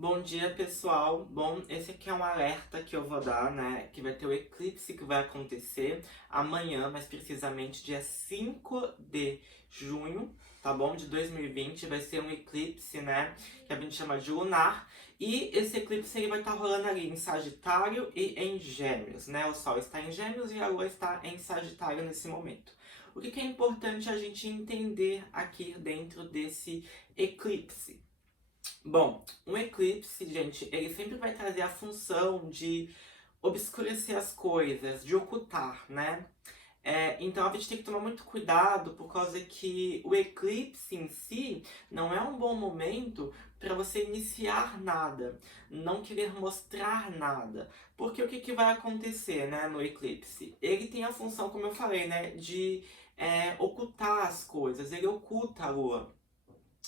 Bom dia, pessoal. Bom, esse aqui é um alerta que eu vou dar, né? Que vai ter o eclipse que vai acontecer amanhã, mais precisamente dia 5 de junho, tá bom? De 2020. Vai ser um eclipse, né? Que a gente chama de lunar. E esse eclipse ele vai estar rolando ali em Sagitário e em Gêmeos, né? O Sol está em Gêmeos e a Lua está em Sagitário nesse momento. O que é importante a gente entender aqui dentro desse eclipse? Bom, um eclipse, gente, ele sempre vai trazer a função de obscurecer as coisas, de ocultar, né? Então a gente tem que tomar muito cuidado por causa que o eclipse em si não é um bom momento para você iniciar nada, não querer mostrar nada. Porque o que vai acontecer, né, no eclipse? Ele tem a função, como eu falei, né, de ocultar as coisas, ele oculta a lua,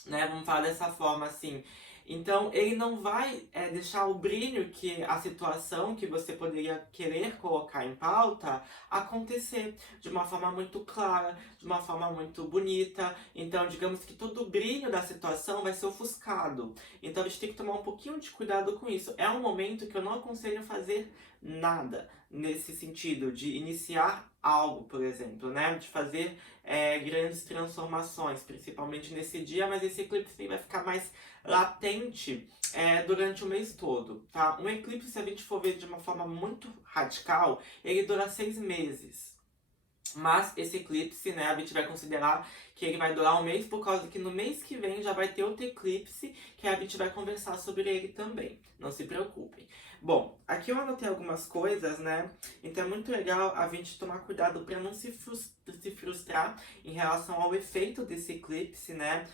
né? Vamos falar dessa forma assim. Então, ele não vai deixar o brilho que a situação que você poderia querer colocar em pauta acontecer de uma forma muito clara, de uma forma muito bonita. Então, digamos que todo o brilho da situação vai ser ofuscado. Então, a gente tem que tomar um pouquinho de cuidado com isso. É um momento que eu não aconselho fazer nada nesse sentido, de iniciar algo, por exemplo, né? De fazer grandes transformações, principalmente nesse dia, mas esse eclipse vai ficar mais latente durante o mês todo, tá? Um eclipse, se a gente for ver de uma forma muito radical, ele dura 6 meses. Mas esse eclipse, né, a gente vai considerar que ele vai durar um mês, por causa que no mês que vem já vai ter outro eclipse, que a gente vai conversar sobre ele também. Não se preocupem. Bom, aqui eu anotei algumas coisas, né? Então é muito legal a gente tomar cuidado para não se frustrar em relação ao efeito desse eclipse, né?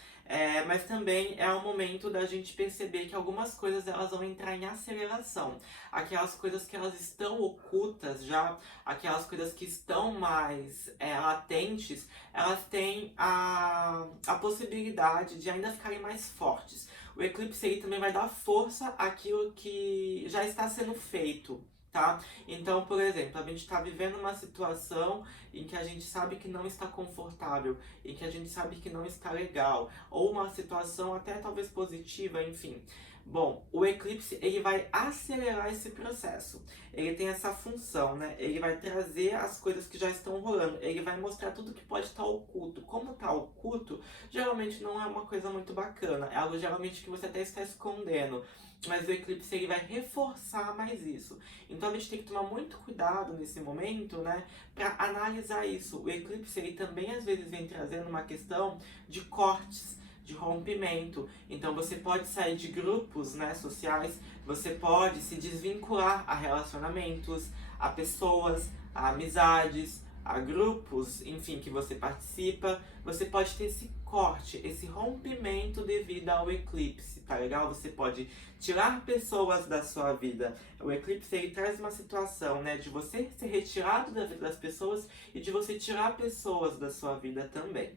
Mas também é o momento da gente perceber que algumas coisas elas vão entrar em aceleração. Aquelas coisas que elas estão ocultas já, aquelas coisas que estão mais latentes, elas têm a possibilidade de ainda ficarem mais fortes. O eclipse aí também vai dar força àquilo que já está sendo feito. Tá? Então, por exemplo, a gente está vivendo uma situação em que a gente sabe que não está confortável, em que a gente sabe que não está legal, ou uma situação até talvez positiva, enfim. Bom, o eclipse ele vai acelerar esse processo. Ele tem essa função, né? Ele vai trazer as coisas que já estão rolando. Ele vai mostrar tudo que pode estar oculto. Como está oculto, geralmente não é uma coisa muito bacana. É algo geralmente que você até está escondendo. Mas o eclipse ele vai reforçar mais isso. Então a gente tem que tomar muito cuidado nesse momento, né, para analisar isso. O eclipse ele também às vezes vem trazendo uma questão de cortes, de rompimento. Então você pode sair de grupos, né, sociais, você pode se desvincular a relacionamentos, a pessoas, a amizades, a grupos, enfim, que você participa. Você pode ter esse corte, esse rompimento devido ao eclipse, tá legal? Você pode tirar pessoas da sua vida. O eclipse ele traz uma situação, né, de você ser retirado da vida das pessoas e de você tirar pessoas da sua vida também.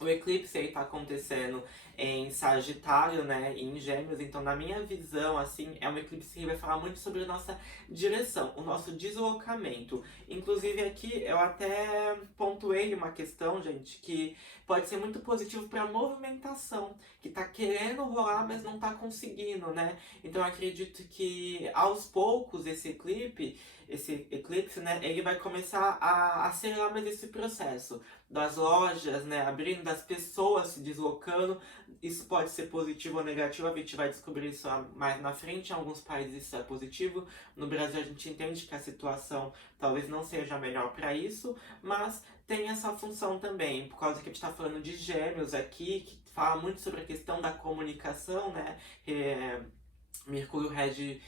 O eclipse aí tá acontecendo em Sagitário, né, e em Gêmeos, então na minha visão, assim, é um eclipse que vai falar muito sobre a nossa direção, o nosso deslocamento. Inclusive aqui eu até pontuei uma questão, gente, que pode ser muito positivo para movimentação, que tá querendo rolar, mas não tá conseguindo, né? Então eu acredito que aos poucos esse eclipse, né, ele vai começar a acelerar mais esse processo das lojas, né, abrindo, das pessoas se deslocando. Isso pode ser positivo ou negativo, a gente vai descobrir isso mais na frente. Em alguns países isso é positivo. No Brasil a gente entende que a situação talvez não seja a melhor para isso, mas tem essa função também, por causa que a gente está falando de gêmeos aqui, que fala muito sobre a questão da comunicação, né? Mercúrio rege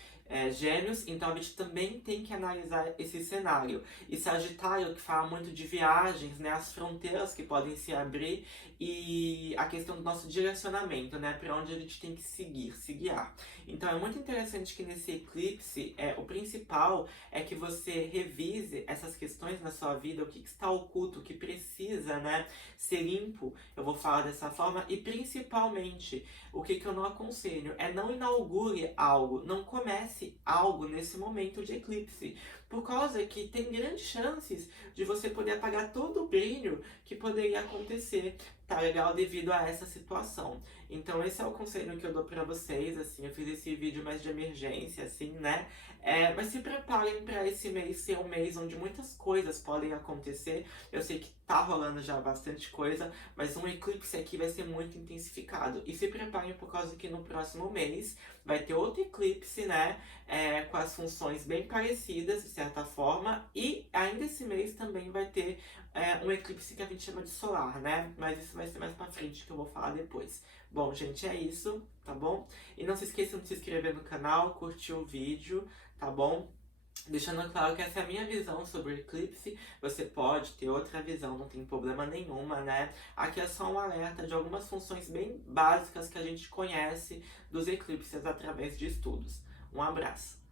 Gêmeos, então a gente também tem que analisar esse cenário. E Sagitário, que fala muito de viagens, né, as fronteiras que podem se abrir e a questão do nosso direcionamento, né, para onde a gente tem que se guiar. Então é muito interessante que nesse eclipse, o principal é que você revise essas questões na sua vida, o que está oculto, o que precisa, né, ser limpo, eu vou falar dessa forma, e principalmente, o que eu não aconselho é não inaugure algo, não comece algo nesse momento de eclipse, por causa que tem grandes chances de você poder apagar todo o brilho que poderia acontecer. tá legal devido a essa situação. Então esse é o conselho que eu dou pra vocês, assim, eu fiz esse vídeo mais de emergência, assim, né? Mas se preparem pra esse mês ser um mês onde muitas coisas podem acontecer. Eu sei que tá rolando já bastante coisa, mas um eclipse aqui vai ser muito intensificado. E se preparem por causa que no próximo mês vai ter outro eclipse, né? Com as funções bem parecidas, de certa forma. E ainda esse mês também vai ter um eclipse que a gente chama de solar, né? Mas isso vai ser mais pra frente, que eu vou falar depois. Bom, gente, é isso, tá bom? E não se esqueçam de se inscrever no canal, curtir o vídeo, tá bom? Deixando claro que essa é a minha visão sobre o eclipse. Você pode ter outra visão, não tem problema nenhuma, né? Aqui é só um alerta de algumas funções bem básicas que a gente conhece dos eclipses através de estudos. Um abraço!